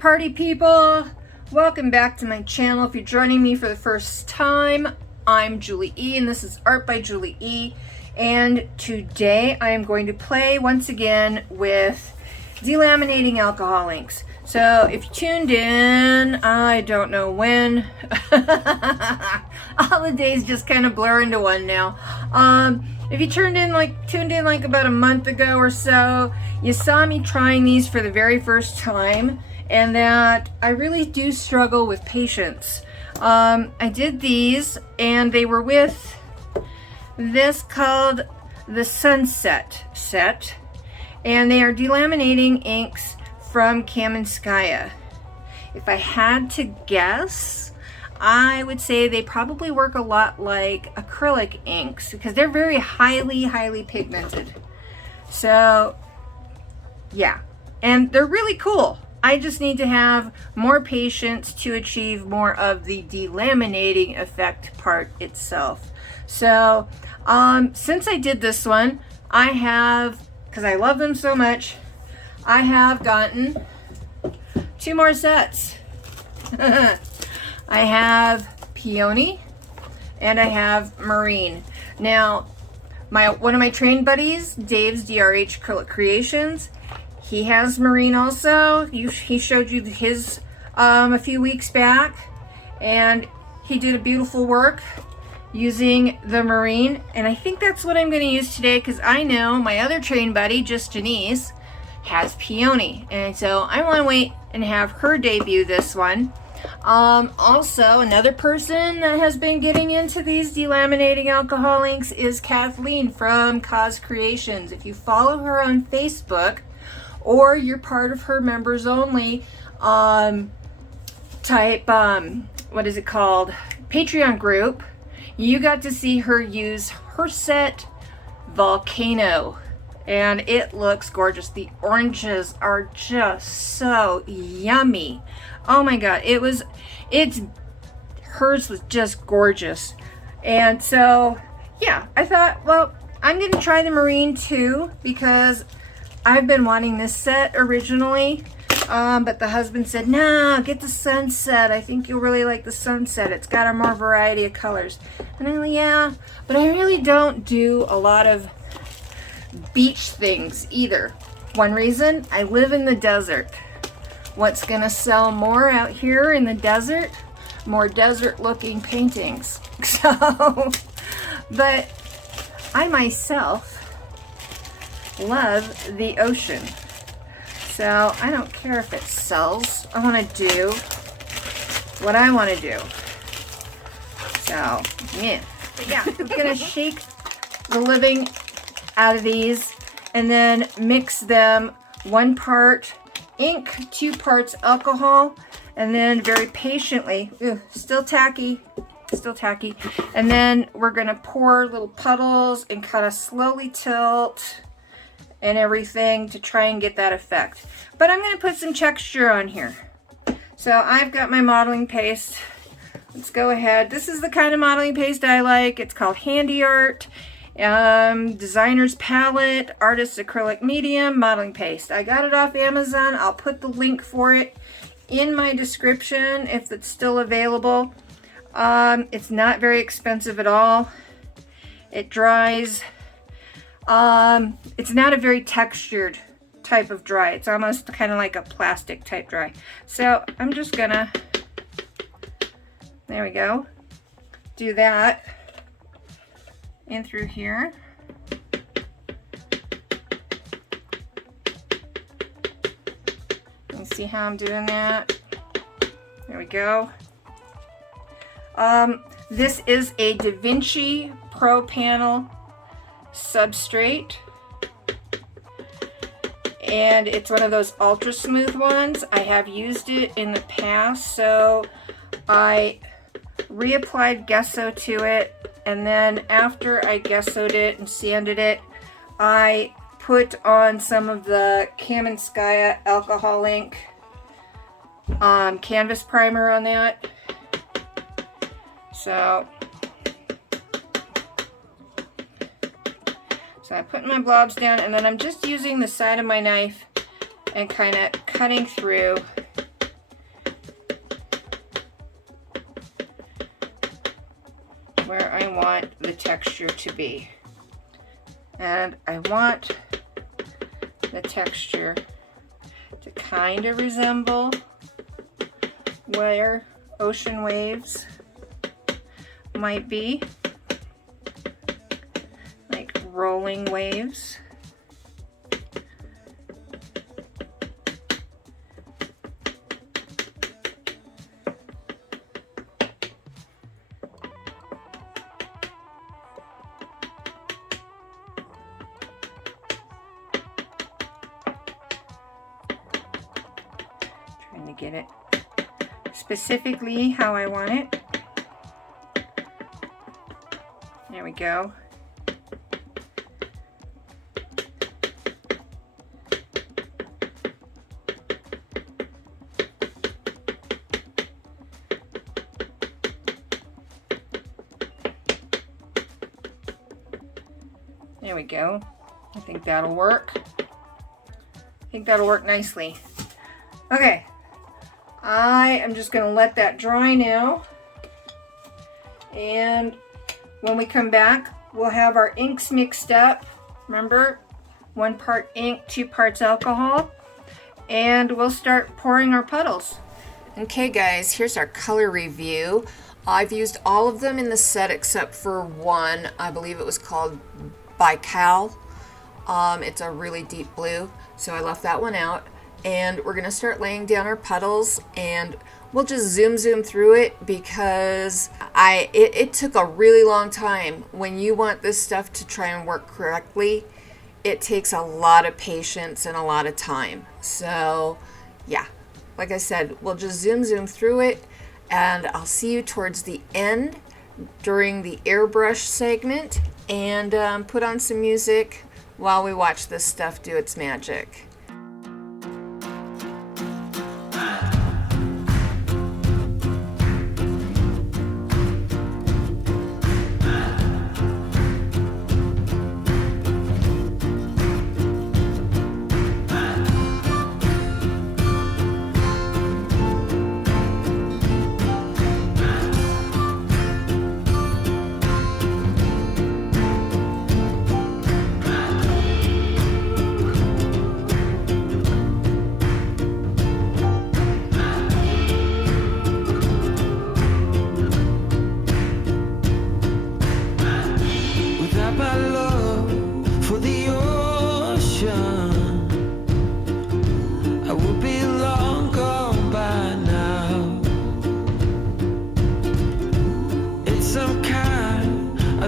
party people, welcome back to my channel. If you're joining me for the first time, I'm Julie E and this is Art by Julie E, and today I am going to play once again with delaminating alcohol inks. So if you tuned in, I don't know when, all the days just kind of blur into one now. If you tuned in like about a month ago or so, you saw me trying these for the very first time, and that I really do struggle with patience. I did these, and they were with this called the Sunset set, and they are delaminating inks from Kamenskaya. If I had to guess, I would say they probably work a lot like acrylic inks because they're very highly pigmented. So yeah, and they're really cool. I just need to have more patience to achieve more of the delaminating effect part itself. So since I did this one, I have, because I love them so much, I have gotten 2 more sets. I have peony and I have marine. Now, one of my train buddies, Dave's DRH Acrylic Creations, he has marine also. He showed you his a few weeks back, and he did a beautiful work using the marine, and I think that's what I'm going to use today because I know my other train buddy, just Janice, has peony, and so I want to wait and have her debut this one. Also, another person that has been getting into these delaminating alcohol inks is Kathleen from Cause Creations. If you follow her on Facebook, or you're part of her members only type, what is it called, Patreon group, you got to see her use her set Volcano, and it looks gorgeous. The oranges are just so yummy. Oh my god, hers was just gorgeous. And so yeah, I thought, well, I'm gonna try the marine too because I've been wanting this set originally, but the husband said, no, get the sunset. I think you'll really like the sunset. It's got a more variety of colors. And I'm like, yeah, but I really don't do a lot of beach things either. One reason, I live in the desert. What's gonna sell more out here in the desert? More desert looking paintings. So, but I myself love the ocean, so I don't care if it sells. I want to do what I want to do. So yeah, but yeah, I'm gonna shake the living out of these and then mix them 1 part ink, 2 parts alcohol, and then very patiently, still tacky, and then we're gonna pour little puddles and kind of slowly tilt and everything to try and get that effect. But I'm going to put some texture on here. So I've got my modeling paste. Let's go ahead. This is the kind of modeling paste I like. It's called Handy Art, Designer's Palette, Artist's Acrylic Medium modeling paste. I got it off Amazon. I'll put the link for it in my description if it's still available. It's not very expensive at all. It dries. It's not a very textured type of dry. It's almost kind of like a plastic type dry. So I'm just gonna, there we go, do that in through here. You can see how I'm doing that. There we go. This is a Da Vinci Pro Panel substrate, and it's one of those ultra smooth ones. I have used it in the past, so I reapplied gesso to it, and then after I gessoed it and sanded it, I put on some of the Kamenskaya alcohol ink canvas primer on that. So I'm putting my blobs down, and then I'm just using the side of my knife and kind of cutting through want the texture to be. And I want the texture to kind of resemble where ocean waves might be, like rolling waves. Trying to get it specifically how I want it. There we go. There we go. I think that'll work. I think that'll work nicely. Okay. I am just going to let that dry now. And when we come back, we'll have our inks mixed up. Remember, 1 part ink, 2 parts alcohol. And we'll start pouring our puddles. Okay guys, here's our color review. I've used all of them in the set except for one. I believe it was called Bical. It's a really deep blue, so I left that one out. And we're gonna start laying down our puddles, and we'll just zoom through it because it took a really long time. When you want this stuff to try and work correctly, it takes a lot of patience and a lot of time. So yeah, like I said, we'll just zoom through it, and I'll see you towards the end during the airbrush segment, and put on some music while we watch this stuff do its magic.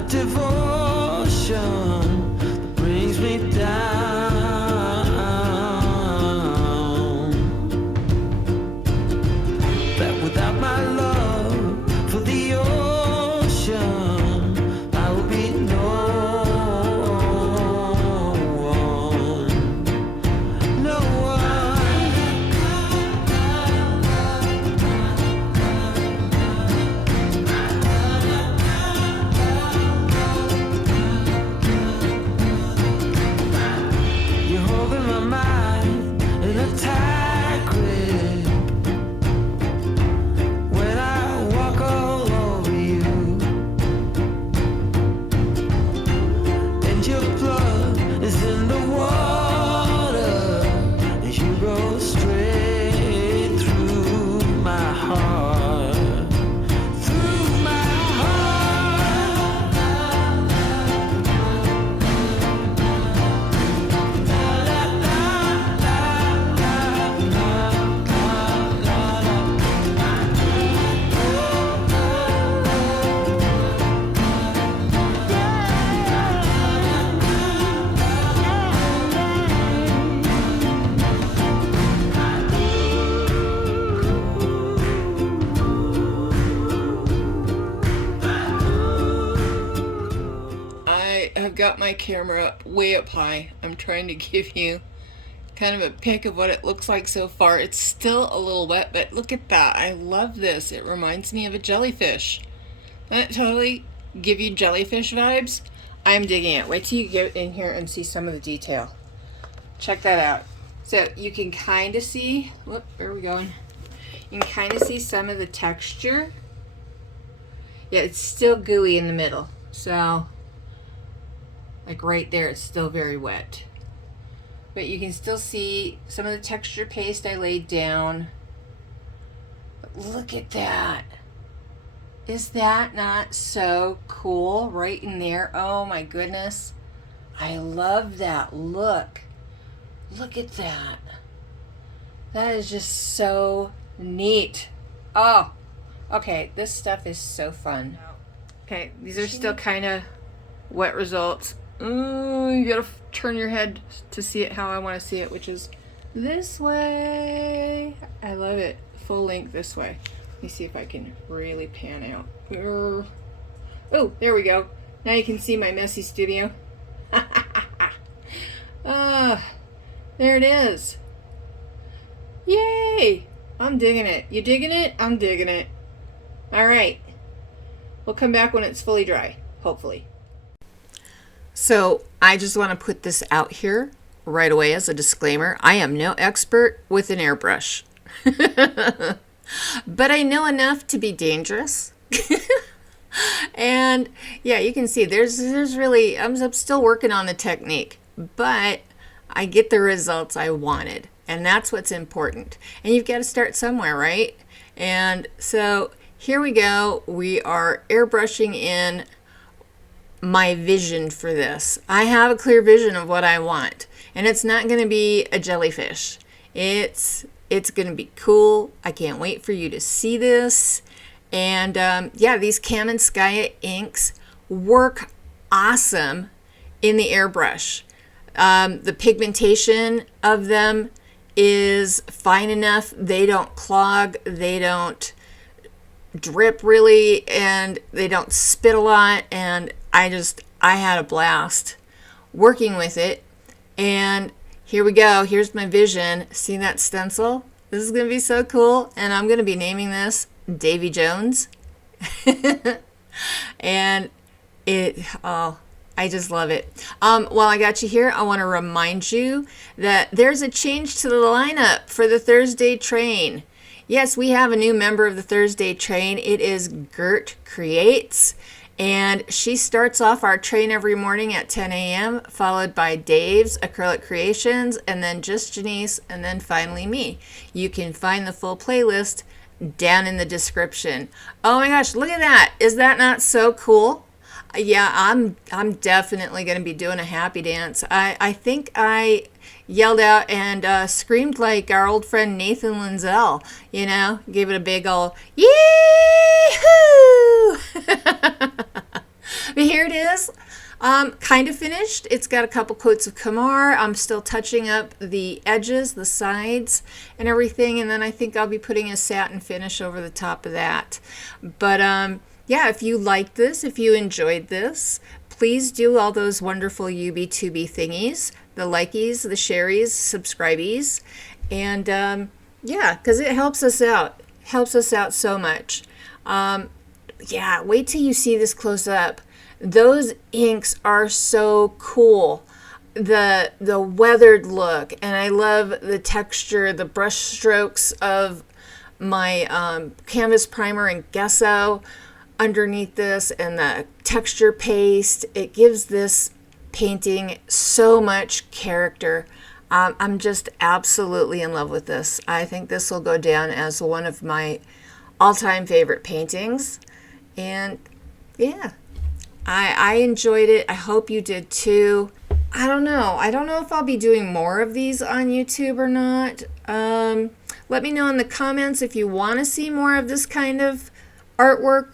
Devotion that brings me down, that without my love for the ocean, I would be no one, no I've got my camera up way up high. I'm trying to give you kind of a pic of what it looks like so far. It's still a little wet, but look at that. I love this. It reminds me of a jellyfish. Doesn't it totally give you jellyfish vibes? I'm digging it. Wait till you get in here and see some of the detail. Check that out. So you can kind of see, whoop, where are we going? You can kind of see some of the texture. Yeah, it's still gooey in the middle. So, like right there, it's still very wet. But you can still see some of the texture paste I laid down. But look at that. Is that not so cool? Right in there. Oh my goodness. I love that look. Look at that. That is just so neat. Oh, okay. This stuff is so fun. Okay, these are still kind of wet results. You gotta turn your head to see it how I want to see it, which is this way. I love it. Full length this way. Let me see if I can really pan out. Oh, there we go. Now you can see my messy studio. There it is. Yay! I'm digging it. You digging it? I'm digging it. All right. We'll come back when it's fully dry, hopefully. So I just want to put this out here right away as a disclaimer. I am no expert with an airbrush, but I know enough to be dangerous. And yeah, you can see there's really, I'm still working on the technique, but I get the results I wanted, and that's what's important. And you've got to start somewhere, right? And so here we go. We are airbrushing in my vision for this. I have a clear vision of what I want, and it's not going to be a jellyfish. It's going to be cool. I can't wait for you to see this. And yeah, these Kamenskaya inks work awesome in the airbrush. The pigmentation of them is fine enough. They don't clog, they don't drip really, and they don't spit a lot. And I had a blast working with it. And here we go. Here's my vision. See that stencil? This is going to be so cool. And I'm going to be naming this Davy Jones. And I just love it. While I got you here, I want to remind you that there's a change to the lineup for the Thursday Train. Yes, we have a new member of the Thursday Train. It is Gert Creates, and she starts off our train every morning at 10 a.m., followed by Dave's Acrylic Creations, and then just Janice, and then finally me. You can find the full playlist down in the description. Oh my gosh, look at that. Is that not so cool? Yeah, I'm definitely going to be doing a happy dance. I think I yelled out and screamed like our old friend Nathan Linzell, you know, gave it a big old yee-hoo! But here it is, kind of finished. It's got a couple coats of Kamar. I'm still touching up the edges, the sides, and everything, and then I think I'll be putting a satin finish over the top of that. But yeah, if you liked this, if you enjoyed this, please do all those wonderful UB2B thingies, the likies, the sharies, subscribees, and yeah, because it helps us out. Helps us out so much. Yeah, wait till you see this close up. Those inks are so cool. The weathered look, and I love the texture, the brush strokes of my canvas primer and gesso underneath this, and the texture paste. It gives this painting so much character. I'm just absolutely in love with this. I think this will go down as one of my all-time favorite paintings. And yeah, I enjoyed it. I hope you did too. I don't know if I'll be doing more of these on YouTube or not. Let me know in the comments if you want to see more of this kind of artwork.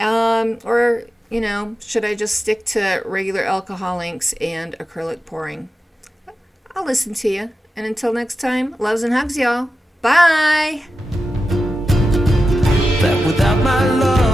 Or, you know, should I just stick to regular alcohol inks and acrylic pouring? I'll listen to you. And until next time, loves and hugs, y'all. Bye! That without my love